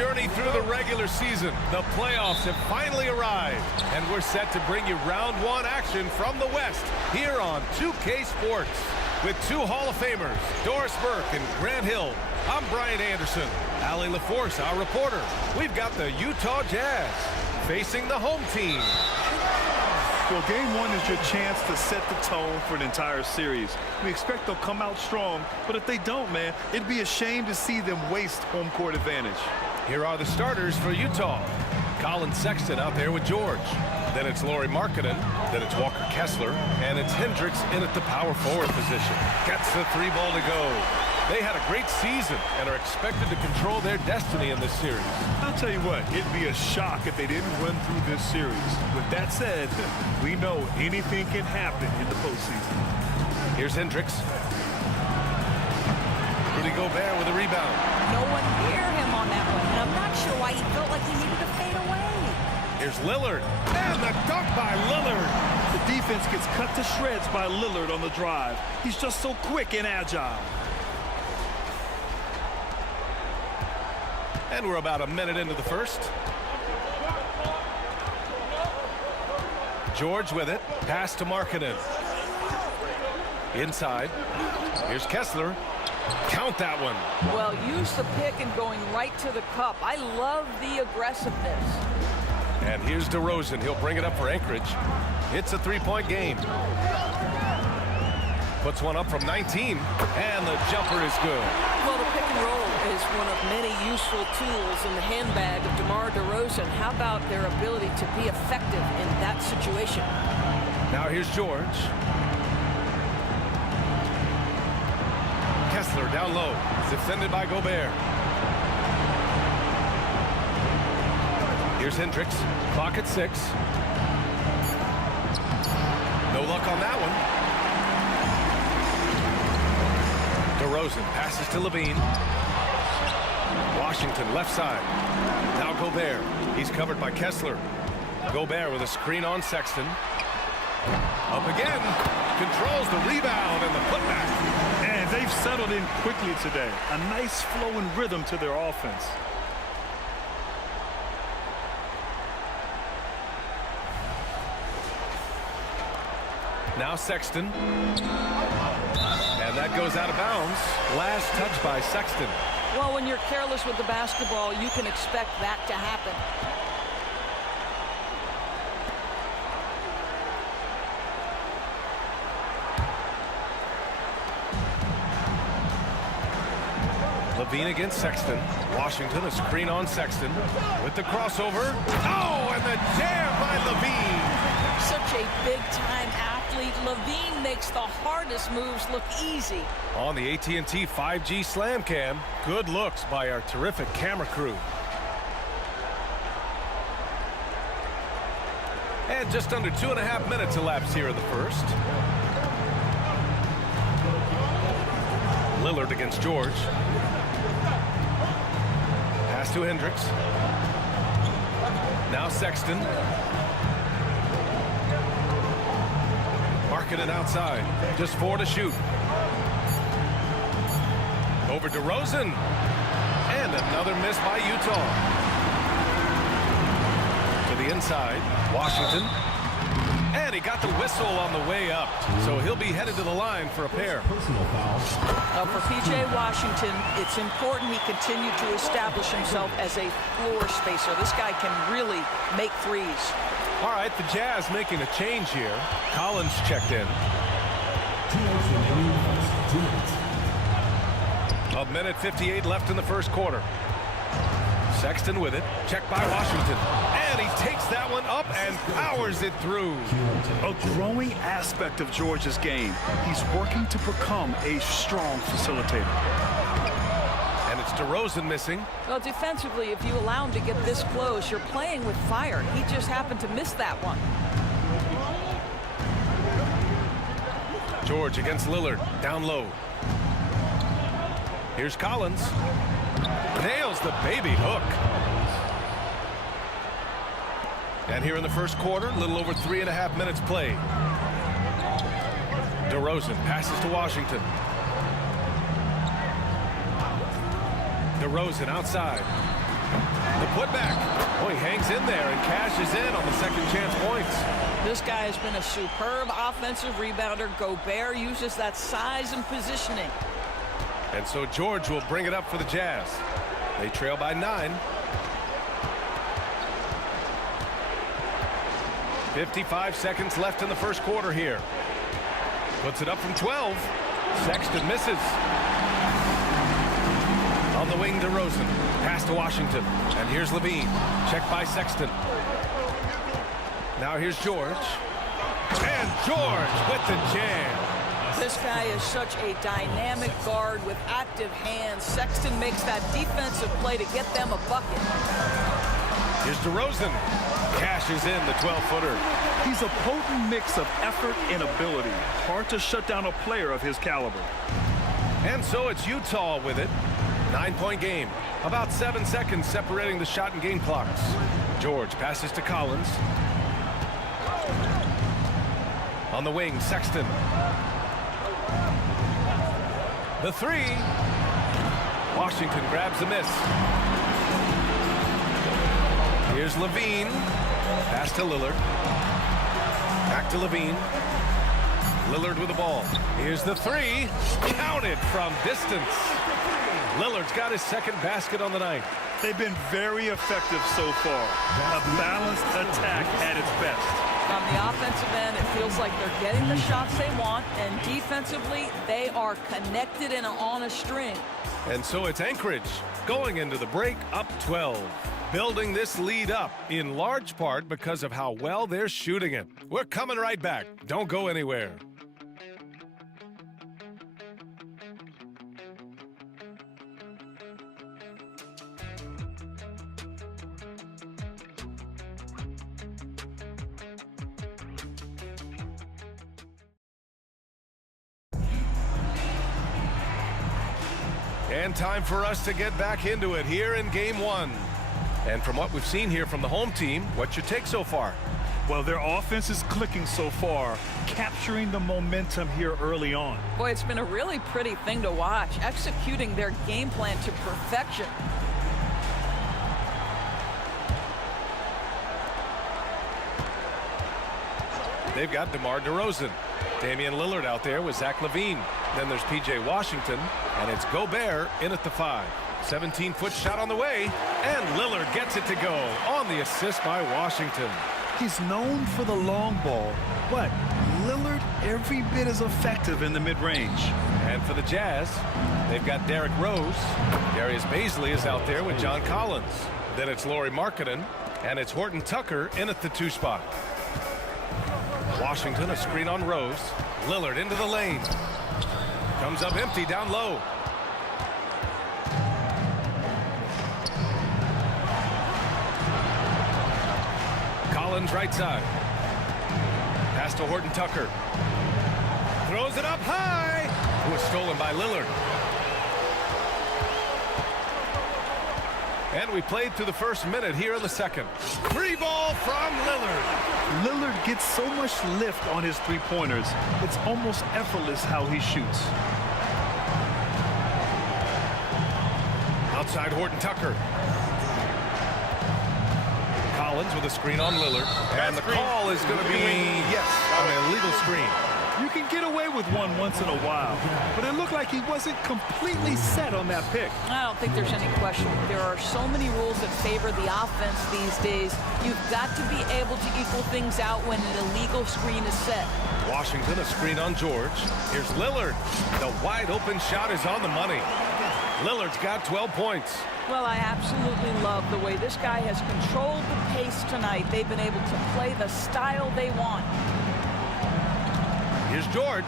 journey through the regular season. The playoffs have finally arrived, and we're set to bring you round one action from the West here on 2K Sports. With two Hall of Famers, Doris Burke and Grant Hill, I'm Brian Anderson. Allie LaForce, our reporter. We've got the Utah Jazz facing the home team. Well, game one is your chance to set the tone for an entire series. We expect they'll come out strong, but if they don't, man, it'd be a shame to see them waste home court advantage. Here are the starters for Utah. Colin Sexton out there with George. Then it's Lauri Markkanen. Then it's Walker Kessler. And it's Hendricks in at the power forward position. Gets the three ball to go. They had a great season and are expected to control their destiny in this series. I'll tell you what, it'd be a shock if they didn't run through this series. With that said, we know anything can happen in the postseason. Here's Hendricks. Rudy Gobert with a rebound. No one near him on that one, and I'm not sure why he felt like he needed to fade away. Here's Lillard, and the dunk by Lillard. The defense gets cut to shreds by Lillard on the drive. He's just so quick and agile. And we're about a minute into the first. George with it. Pass to Markkanen. Inside. Here's Kessler. Count that one. Well, use the pick and going right to the cup. I love the aggressiveness. And here's DeRozan. He'll bring it up for Anchorage. It's a three-point game. Puts one up from 19. And the jumper is good. Well, the pick and roll is one of many useful tools in the handbag of DeMar DeRozan. How about their ability to be effective in that situation? Now here's George. Kessler down low. Defended by Gobert. Here's Hendricks. Clock at 6. No luck on that one. DeRozan passes to Levine. Washington left side. Now Gobert. He's covered by Kessler. Gobert with a screen on Sexton. Up again. Controls the rebound and the putback. And they've settled in quickly today. A nice flow and rhythm to their offense. Now Sexton. And that goes out of bounds. Last touch by Sexton. Well, when you're careless with the basketball, you can expect that to happen. Levine against Sexton. Washington, a screen on Sexton. With the crossover. Oh, and the jam by Levine. Such a big-time athlete. Levine makes the hardest moves look easy. On the AT&T 5G Slam Cam, good looks by our terrific camera crew. And just under 2.5 minutes elapsed here in the first. Lillard against George. Pass to Hendricks. Now Sexton. Markkanen outside. Just 4 to shoot. Over DeRozan. And another miss by Utah. To the inside. Washington. And he got the whistle on the way up. So he'll be headed to the line for a pair. For P.J. Washington, it's important he continue to establish himself as a floor spacer. This guy can really make threes. All right, the Jazz making a change here. Collins checked in. A minute 58 left in the first quarter. Sexton with it. Checked by Washington. And he takes that one up and powers it through. A growing aspect of George's game. He's working to become a strong facilitator. And it's DeRozan missing. Well, defensively, if you allow him to get this close, you're playing with fire. He just happened to miss that one. George against Lillard. Down low. Here's Collins. Nails the baby hook. And here in the first quarter, a little over 3.5 minutes played. DeRozan passes to Washington. DeRozan outside. putback. Oh, he hangs in there and cashes in on the second chance points. This guy has been a superb offensive rebounder. Gobert uses that size and positioning. And so George will bring it up for the Jazz. They trail by 9. 55 seconds left in the first quarter here. Puts it up from 12. Sexton misses. On the wing, DeRozan. Pass to Washington. And here's Levine. Check by Sexton. Now here's George. And George with the jam. This guy is such a dynamic guard with active hands. Sexton makes that defensive play to get them a bucket. Here's DeRozan. Cashes in the 12-footer. He's a potent mix of effort and ability. Hard to shut down a player of his caliber. And so it's Utah with it. 9-point game. About 7 seconds separating the shot and game clocks. George passes to Collins. On the wing, Sexton. The 3. Washington grabs the miss. Here's Levine. Pass to Lillard. Back to Levine. Lillard with the ball. Here's the 3. Counted from distance. Lillard's got his second basket on the night. They've been very effective so far. A balanced attack at its best. On the offensive end, it feels like they're getting the shots they want, and defensively, they are connected and on a string. And so it's Anchorage going into the break up 12. Building this lead up in large part because of how well they're shooting it. We're coming right back. Don't go anywhere. And time for us to get back into it here in game 1. And from what we've seen here from the home team, what's your take so far? Well, their offense is clicking so far, capturing the momentum here early on. Boy, it's been a really pretty thing to watch, executing their game plan to perfection. They've got DeMar DeRozan. Damian Lillard out there with Zach LaVine. Then there's P.J. Washington, and it's Gobert in at the 5. 17-foot shot on the way, and Lillard gets it to go on the assist by Washington. He's known for the long ball, but Lillard every bit as effective in the mid-range. And for the Jazz, they've got Derrick Rose. Darius Bazley is out there with John Collins. Then it's Lauri Markkanen, and it's Horton Tucker in at the 2 spot. Washington, a screen on Rose. Lillard into the lane. Comes up empty down low. Collins right side. Pass to Horton Tucker. Throws it up high. It was stolen by Lillard. And we played through the first minute here in the second. 3 ball from Lillard. Lillard gets so much lift on his three-pointers. It's almost effortless how he shoots. Outside Horton Tucker. Collins with a screen on Lillard. And the call is going to be, yes, an illegal screen. You can get away with one once in a while, but it looked like he wasn't completely set on that pick. I don't think there's any question. There are so many rules that favor the offense these days. You've got to be able to equal things out when an illegal screen is set. Washington, a screen on George. Here's Lillard. The wide open shot is on the money. Lillard's got 12 points. Well, I absolutely love the way this guy has controlled the pace tonight. They've been able to play the style they want. Here's George.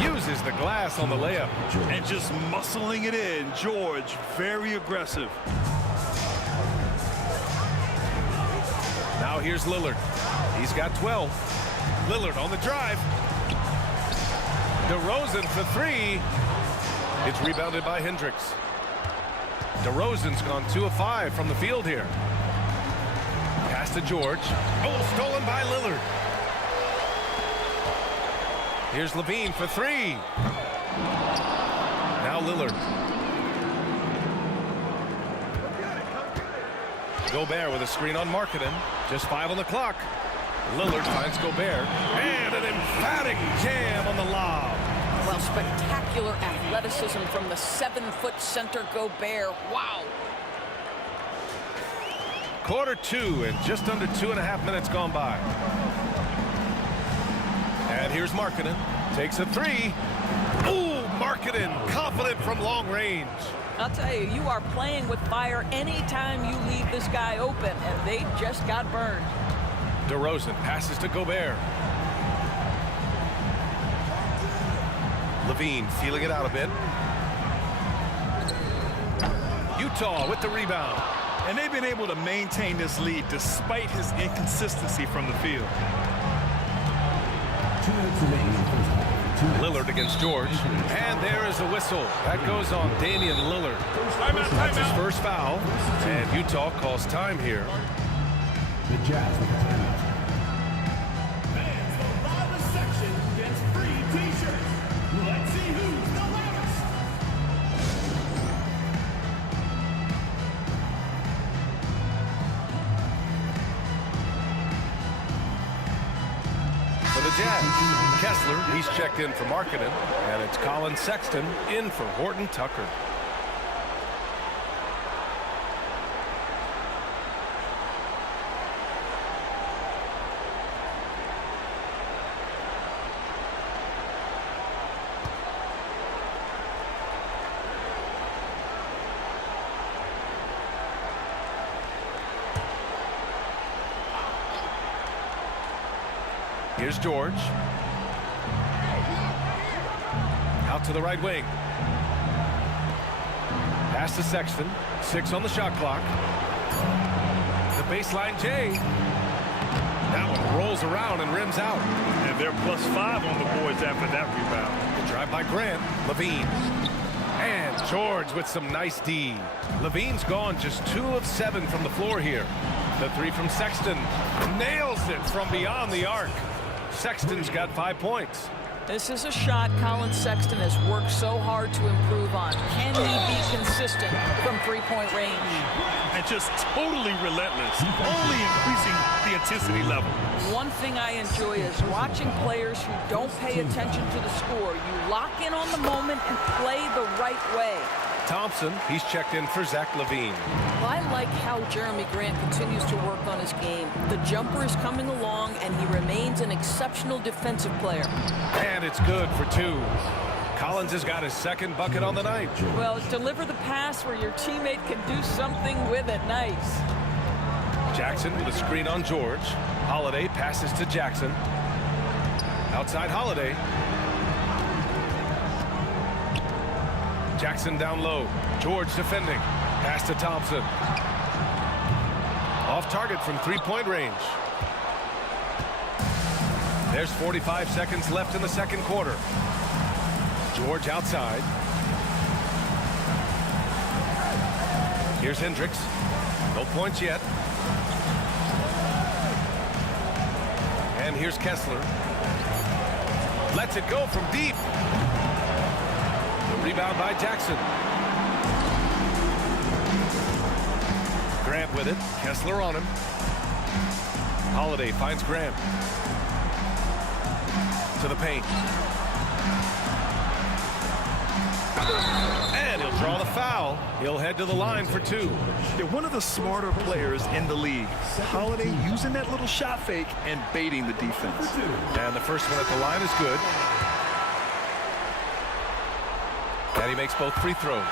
Uses the glass on the layup. And just muscling it in. George, very aggressive. Now here's Lillard. He's got 12. Lillard on the drive. DeRozan for 3. It's rebounded by Hendricks. DeRozan's gone 2 of 5 from the field here. Pass to George. Oh, stolen by Lillard. Here's Levine for 3. Now Lillard. Gobert with a screen on Markkanen. Just 5 on the clock. Lillard finds Gobert. And an emphatic jam on the lob. Well, spectacular athleticism from the 7-foot center Gobert. Wow. Quarter 2 and just under 2.5 minutes gone by. And here's Markkanen. Takes a 3. Ooh, Markkanen confident from long range. I'll tell you, you are playing with fire anytime you leave this guy open, and they just got burned. DeRozan passes to Gobert. Levine feeling it out a bit. Utah with the rebound. And they've been able to maintain this lead despite his inconsistency from the field. Lillard against George. And there is a whistle. That goes on Damian Lillard. That's his first foul. And Utah calls time here. The Jazz with the timeout. Fans, the loudest section gets free t-shirts. Let's see who's the loudest. For the Jazz, Kessler, he's checked in for Markkanen. And it's Colin Sexton in for Horton Tucker. Here's George. Out to the right wing. Pass to Sexton. 6 on the shot clock. The baseline J. That one rolls around and rims out. And they're +5 on the boards after that rebound. The drive by Grant. Levine. And George with some nice D. Levine's gone just 2 of 7 from the floor here. The 3 from Sexton. Nails it from beyond the arc. Sexton's got 5 points. This is a shot Colin Sexton has worked so hard to improve on. Can he be consistent from three-point range? And just totally relentless, only increasing the intensity level. One thing I enjoy is watching players who don't pay attention to the score. You lock in on the moment and play the right way. Thompson, he's checked in for Zach LaVine. Well, I like how Jeremy Grant continues to work on his game. The jumper is coming along, and he remains an exceptional defensive player. And it's good for 2. Collins has got his 2nd bucket on the night. Well, deliver the pass where your teammate can do something with it. Nice. Jackson with a screen on George. Holiday passes to Jackson. Outside Holiday. Jackson down low. George defending. Pass to Thompson. Off target from 3-point range. There's 45 seconds left in the 2nd quarter. George outside. Here's Hendricks. No points yet. And here's Kessler. Lets it go from deep. The rebound by Jackson. Grant with it. Kessler on him. Holiday finds Grant. To the paint. And he'll draw the foul. He'll head to the line for 2. They're one of the smarter players in the league. Holiday using that little shot fake and baiting the defense. And the first one at the line is good. And he makes both free throws.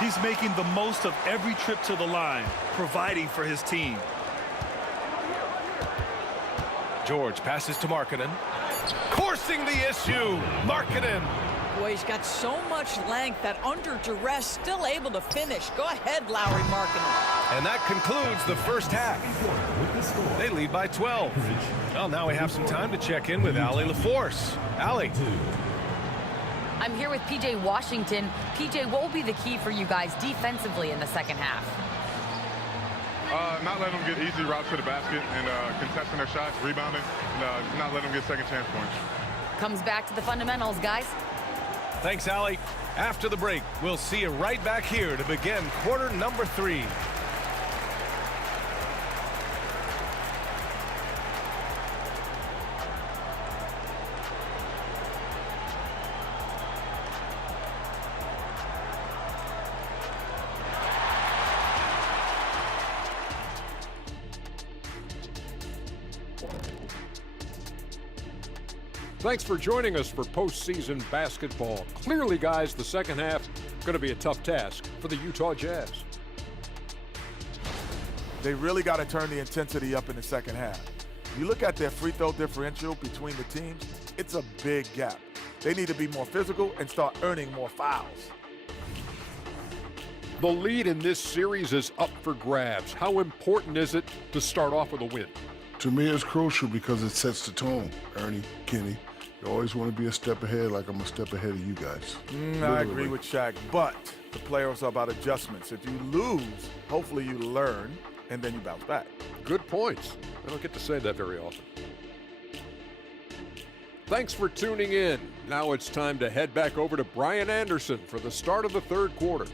He's making the most of every trip to the line, providing for his team. George passes to Markkanen. Coursing the issue. Markkanen. Boy, he's got so much length that under duress, still able to finish. Go ahead, Lowry Markkanen. And that concludes the first half. They lead by 12. Well, now we have some time to check in with Allie LaForce. Allie. I'm here with PJ Washington. PJ, what will be the key for you guys defensively in the second half? Not letting them get easy routes to the basket and contesting their shots, rebounding, and not letting them get second chance points. Comes back to the fundamentals, guys. Thanks, Allie. After the break, we'll see you right back here to begin quarter number 3. Thanks for joining us for postseason basketball. Clearly, guys, the second half going to be a tough task for the Utah Jazz. They really got to turn the intensity up in the second half. You look at their free throw differential between the teams, it's a big gap. They need to be more physical and start earning more fouls. The lead in this series is up for grabs. How important is it to start off with a win? To me, it's crucial because it sets the tone, Ernie, Kenny. You always want to be a step ahead, like I'm a step ahead of you guys. I agree with Shaq, but the playoffs are about adjustments. If you lose, hopefully you learn, and then you bounce back. Good points. I don't get to say that very often. Thanks for tuning in. Now it's time to head back over to Brian Anderson for the start of the third quarter.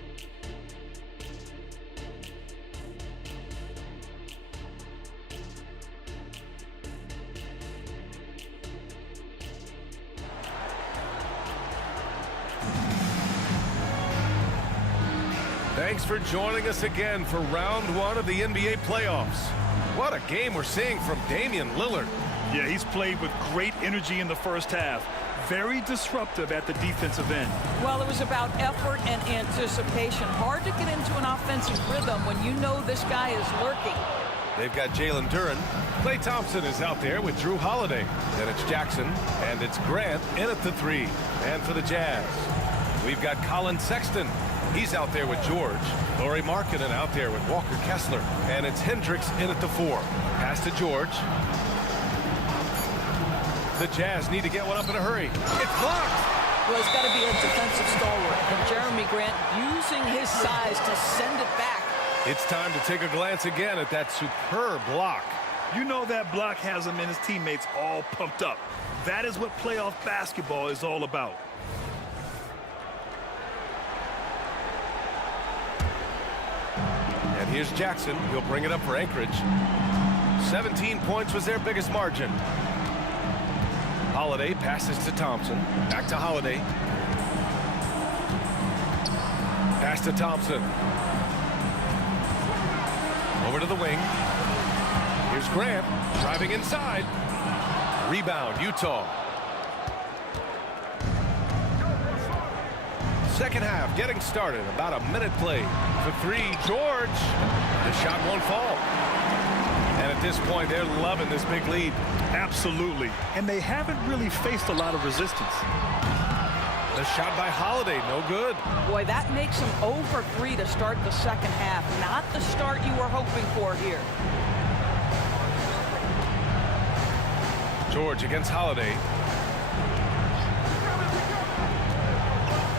Thanks for joining us again for round one of the NBA playoffs. What a game we're seeing from Damian Lillard. Yeah, he's played with great energy in the first half. Very disruptive at the defensive end. Well, it was about effort and anticipation. Hard to get into an offensive rhythm when you know this guy is lurking. They've got Jalen Duren. Klay Thompson is out there with Drew Holiday. Then it's Jackson, and it's Grant in at the 3. And for the Jazz, we've got Colin Sexton. He's out there with George. Lauri Markkanen out there with Walker Kessler. And it's Hendricks in at the 4. Pass to George. The Jazz need to get one up in a hurry. It's blocked. Well, it's got to be a defensive stalwart. And Jeremy Grant using his size to send it back. It's time to take a glance again at that superb block. You know that block has him and his teammates all pumped up. That is what playoff basketball is all about. And here's Jackson. He'll bring it up for Anchorage. 17 points was their biggest margin. Holiday passes to Thompson. Back to Holiday. Pass to Thompson. Over to the wing. Here's Grant driving inside. Rebound, Utah. Second half getting started. About a minute played. For 3, George. The shot won't fall. And at this point, they're loving this big lead. Absolutely. And they haven't really faced a lot of resistance. The shot by Holiday, no good. Boy, that makes him 0 for 3 to start the second half. Not the start you were hoping for here. George against Holiday.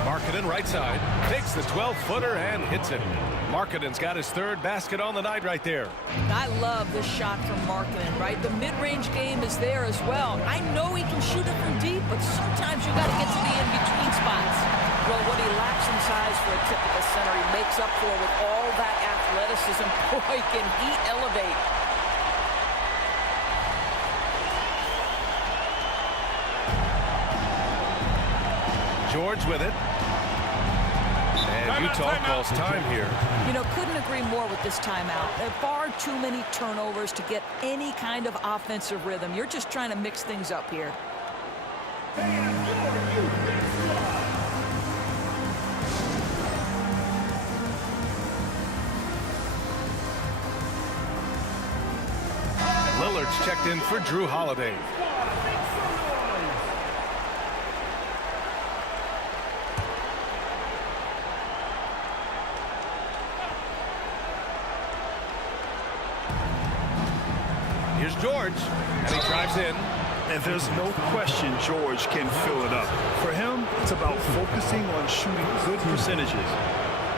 Markkanen right side. Takes the 12-footer and hits it. Markkanen's got his 3rd basket on the night right there. I love this shot from Markkanen, right? The mid-range game is there as well. I know he can shoot it from deep, but sometimes you got to get to the in-between spots. Well, what he lacks in size for a typical center, he makes up for with all that athleticism. Boy, can he elevate. George with it. And Utah calls time here. You know, couldn't agree more with this timeout. There are far too many turnovers to get any kind of offensive rhythm. You're just trying to mix things up here. Lillard's checked in for Drew Holiday. Here's George, and he drives in. And there's no question George can fill it up. For him, it's about focusing on shooting good percentages.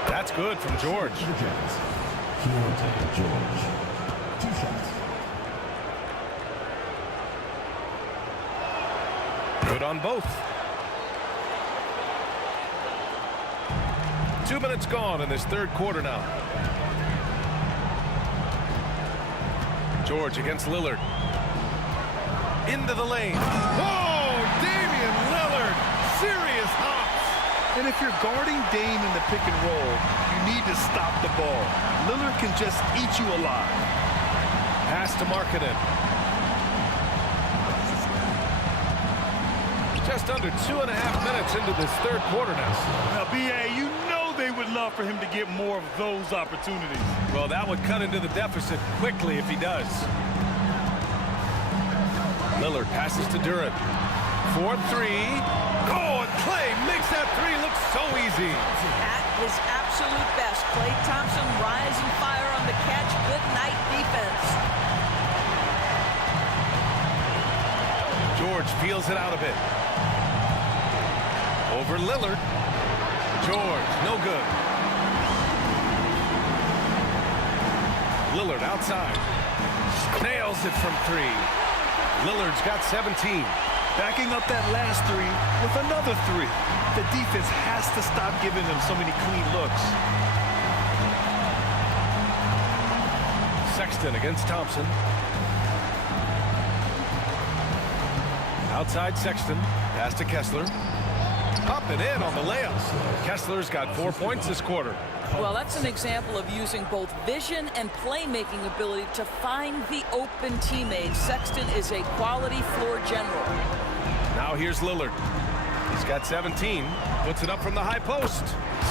That's good from George. George. 2 shots. Good on both. 2 minutes gone in this third quarter now. George against Lillard. Into the lane. Whoa! Damian Lillard! Serious hops! And if you're guarding Dame in the pick and roll, you need to stop the ball. Lillard can just eat you alive. Pass to Markkanen. just under 2.5 minutes into this third quarter now. Now, B.A., you know they would love for him to get more of those opportunities. Well, that would cut into the deficit quickly if he does. Lillard passes to Durant. 4-3. Oh, and Clay makes that three look so easy. At his absolute best, Klay Thompson rising fire on the catch. Good night defense. George feels it out a bit. Over Lillard. George, no good. Lillard outside. Nails it from three. Lillard's got 17. Backing up that last three with another three. The defense has to stop giving them so many clean looks. Sexton against Thompson. Outside Sexton. Pass to Kessler. Up and in on the layup. Kessler's got 4 points this quarter. Well, that's an example of using both vision and playmaking ability to find the open teammate. Sexton is a quality floor general. Now here's Lillard. He's got 17. Puts it up from the high post.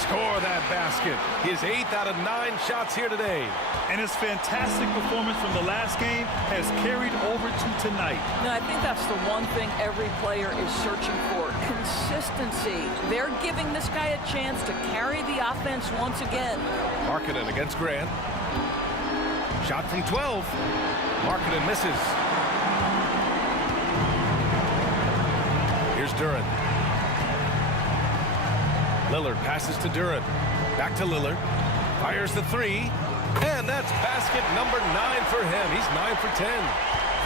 Score that basket. His 8th out of 9 shots here today. And his fantastic performance from the last game has carried over to tonight. No, I think that's the one thing every player is searching for. Consistency. They're giving this guy a chance to carry the offense once again. Markkanen against Grant. Shot from 12. Markkanen misses. Here's Durant. Lillard passes to Durant. Back to Lillard. Fires the three. And that's basket number 9 for him. He's 9 for 10.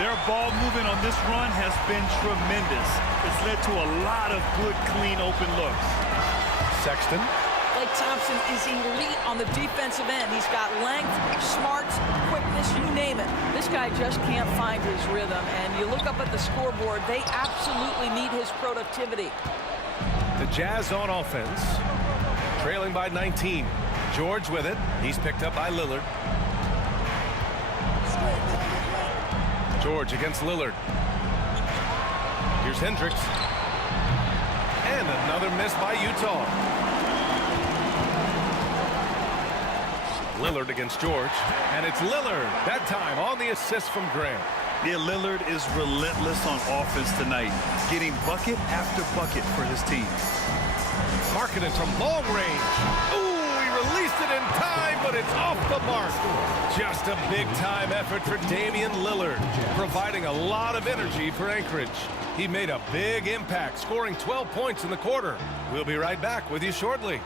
Their ball movement on this run has been tremendous. It's led to a lot of good, clean, open looks. Sexton. Klay Thompson is elite on the defensive end. He's got length, smarts, quickness, you name it. This guy just can't find his rhythm. And you look up at the scoreboard, they absolutely need his productivity. The Jazz on offense, trailing by 19. George with it. He's picked up by Lillard. George against Lillard. Here's Hendricks. And another miss by Utah. Lillard against George. And it's Lillard, that time on the assist from Grant. Yeah, Lillard is relentless on offense tonight, getting bucket after bucket for his team. Markkanen from long range. Ooh, he released it in time, but it's off the mark. Just a big-time effort for Damian Lillard, providing a lot of energy for Anchorage. He made a big impact, scoring 12 points in the quarter. We'll be right back with you shortly.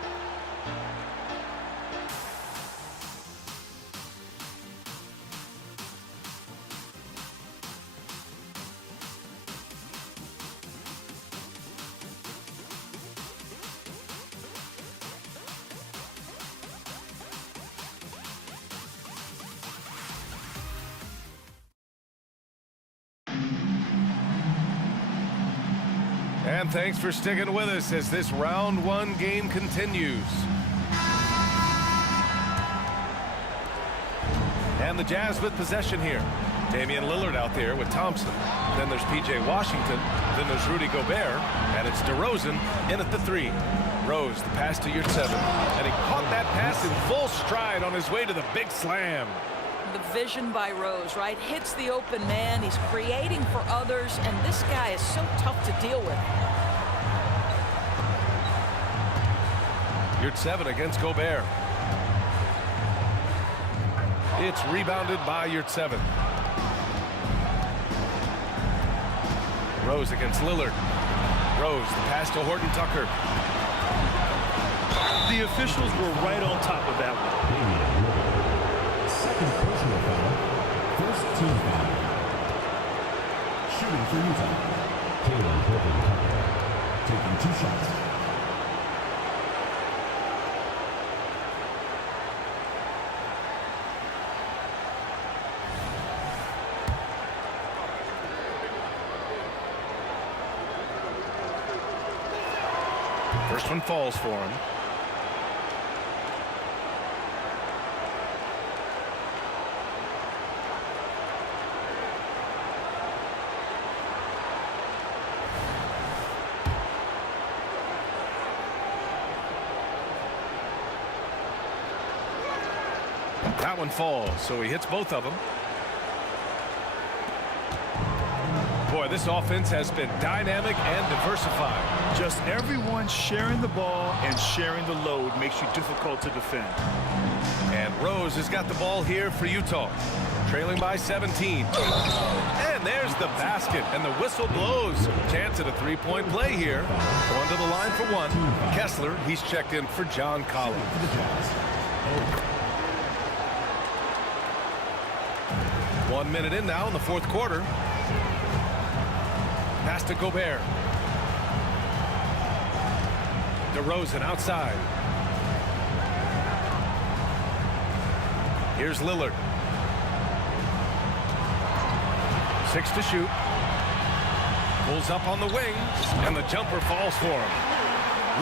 And thanks for sticking with us as this round 1 game continues. And the Jazz with possession here. Damian Lillard out there with Thompson. Then there's P.J. Washington. Then there's Rudy Gobert. And it's DeRozan in at the 3. Rose, the pass to Yurtseven. And he caught that pass in full stride on his way to the big slam. The vision by Rose, right? Hits the open man. He's creating for others, and this guy is so tough to deal with. Yurtseven against Gobert. It's rebounded by Yurtseven. Rose against Lillard. Rose, the pass to Horton Tucker. The officials were right on top of that one. Second personal foul. First team foul. Shooting for Utah. Taylor Horton Tucker. Taking 2 shots. First one falls for him. That one falls, so he hits both of them. Boy, this offense has been dynamic and diversified. Just everyone sharing the ball and sharing the load makes you difficult to defend. And Rose has got the ball here for Utah, trailing by 17. And there's the basket, and the whistle blows. Chance at a three-point play here. Going to the line for one. Kessler, he's checked in for John Collins. 1 minute in now in the fourth quarter. Pass to Gobert. DeRozan outside. Here's Lillard. 6 to shoot. Pulls up on the wing, and the jumper falls for him.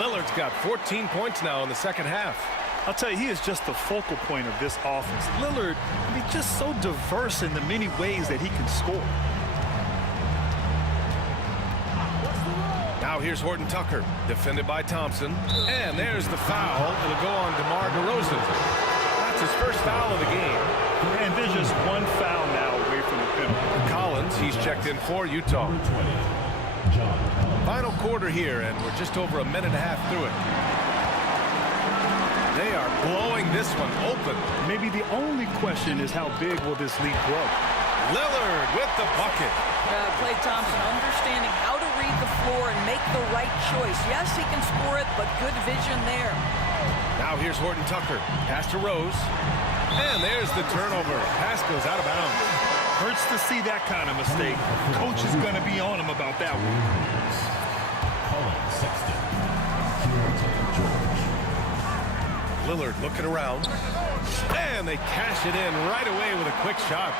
Lillard's got 14 points now in the second half. I'll tell you, he is just the focal point of this offense. Lillard, just so diverse in the many ways that he can score. Now here's Horton Tucker, defended by Thompson. And there's the foul. It'll go on DeMar DeRozan. That's his first foul of the game. And there's just one foul now away from the penalty. Collins, he's checked in for Utah. Final quarter here, and we're just over a minute and a half through it. They are blowing this one open. Maybe the only question is how big will this lead grow? Lillard with the bucket. Klay Thompson understanding how to read the floor and make the right choice. Yes, he can score it, but good vision there. Now here's Horton Tucker. Pass to Rose. And there's the turnover. Pass goes out of bounds. Hurts to see that kind of mistake. Coach is going to be on him about that one. Lillard looking around. And they cash it in right away with a quick shot.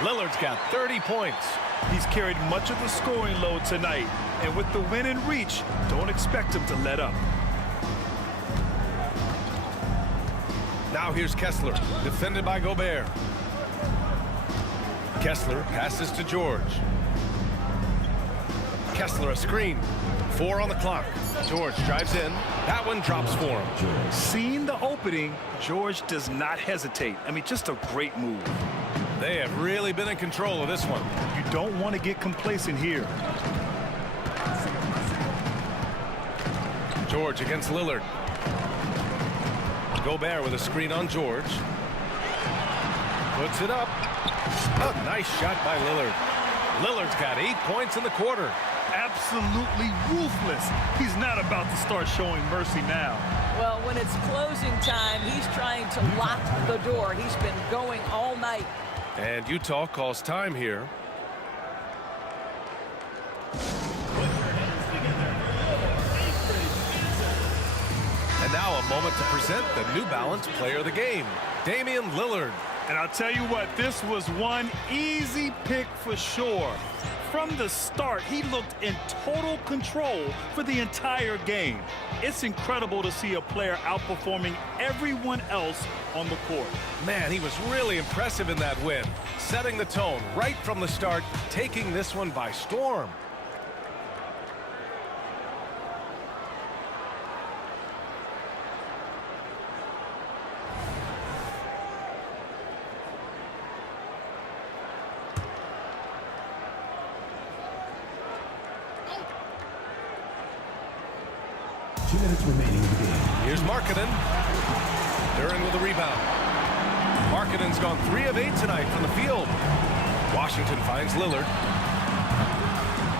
Lillard's got 30 points. He's carried much of the scoring load tonight. And with the win in reach, don't expect him to let up. Now here's Kessler, defended by Gobert. Kessler passes to George. Kessler a screen. 4 on the clock. George drives in. That one drops for him. Seeing the opening, George does not hesitate. Just a great move. They have really been in control of this one. You don't want to get complacent here. George against Lillard. Gobert with a screen on George. Puts it up. A nice shot by Lillard. Lillard's got 8 points in the quarter. Absolutely ruthless. He's not about to start showing mercy now. Well, when it's closing time, he's trying to lock the door. He's been going all night. And Utah calls time here. And now a moment to present the New Balance Player of the Game, Damian Lillard. And I'll tell you what, this was one easy pick for sure. From the start, he looked in total control for the entire game. It's incredible to see a player outperforming everyone else on the court. Man, he was really impressive in that win, setting the tone right from the start, taking this one by storm. Here's Markkanen. Duren with a rebound. Markkanen's gone 3 of 8 tonight from the field. Washington finds Lillard.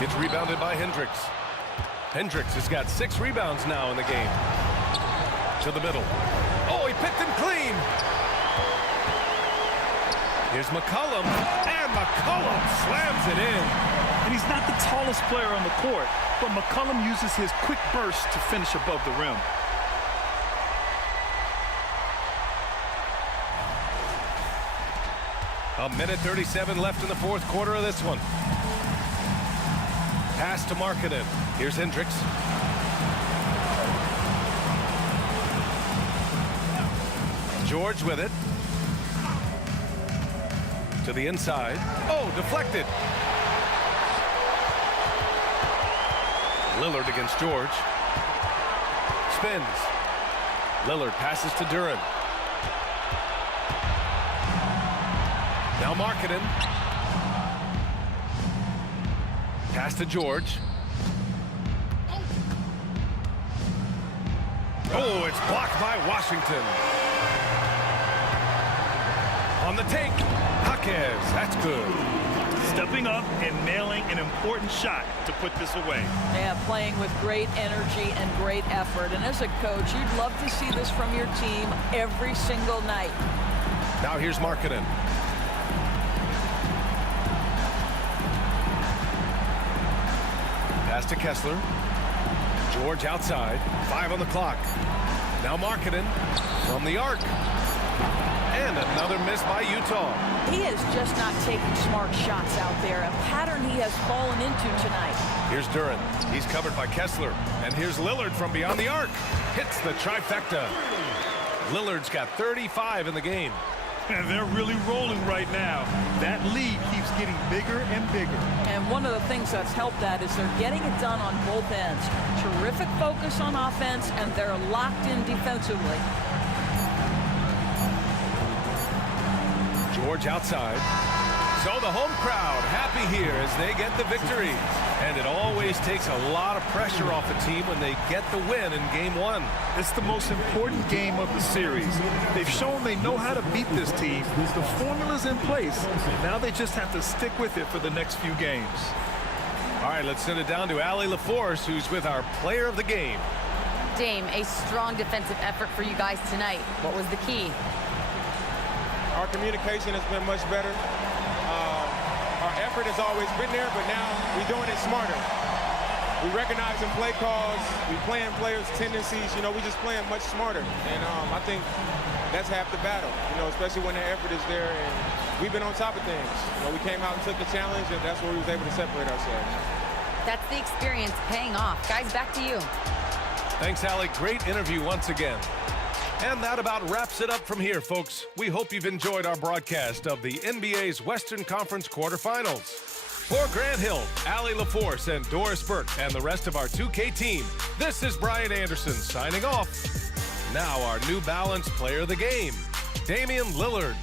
It's rebounded by Hendricks. Hendricks has got 6 rebounds now in the game. To the middle. Oh, he picked him clean. Here's McCollum. And McCollum slams it in. And he's not the tallest player on the court, but McCollum uses his quick burst to finish above the rim. A minute 37 left in the fourth quarter of this one. Pass to Markkanen. Here's Hendricks. George with it. To the inside. Oh, deflected. Lillard against George. Spins. Lillard passes to Duren. Now Markkanen. Pass to George. Oh, it's blocked by Washington. On the take, Jaquez. That's good. Stepping up and nailing an important shot to put this away. Yeah, playing with great energy and great effort. And as a coach, you'd love to see this from your team every single night. Now here's Markkanen. Pass to Kessler. George outside. 5 on the clock. Now Markkanen from the arc. And another miss by Utah. He is just not taking smart shots out there, a pattern he has fallen into tonight. Here's Duren. He's covered by Kessler. And here's Lillard from beyond the arc. Hits the trifecta. Lillard's got 35 in the game. And they're really rolling right now. That lead keeps getting bigger and bigger. And one of the things that's helped that is they're getting it done on both ends. Terrific focus on offense, and they're locked in defensively. George outside. So the home crowd happy here as they get the victory. And it always takes a lot of pressure off a team when they get the win in game 1. It's the most important game of the series. They've shown they know how to beat this team. The formula's in place. Now they just have to stick with it for the next few games. All right, let's send it down to Allie LaForce, who's with our player of the game. Dame, a strong defensive effort for you guys tonight. What was the key? Our communication has been much better. Our effort has always been there, but now we're doing it smarter. We recognize in play calls, we playing players' tendencies, we just playing much smarter. And I think that's half the battle, especially when the effort is there. And we've been on top of things. We came out and took the challenge, and that's where we was able to separate ourselves. That's the experience paying off. Guys, back to you. Thanks, Allie. Great interview once again. And that about wraps it up from here, folks. We hope you've enjoyed our broadcast of the NBA's Western Conference quarterfinals. For Grant Hill, Allie LaForce, and Doris Burke, and the rest of our 2K team, this is Brian Anderson signing off. Now our New Balance player of the game, Damian Lillard.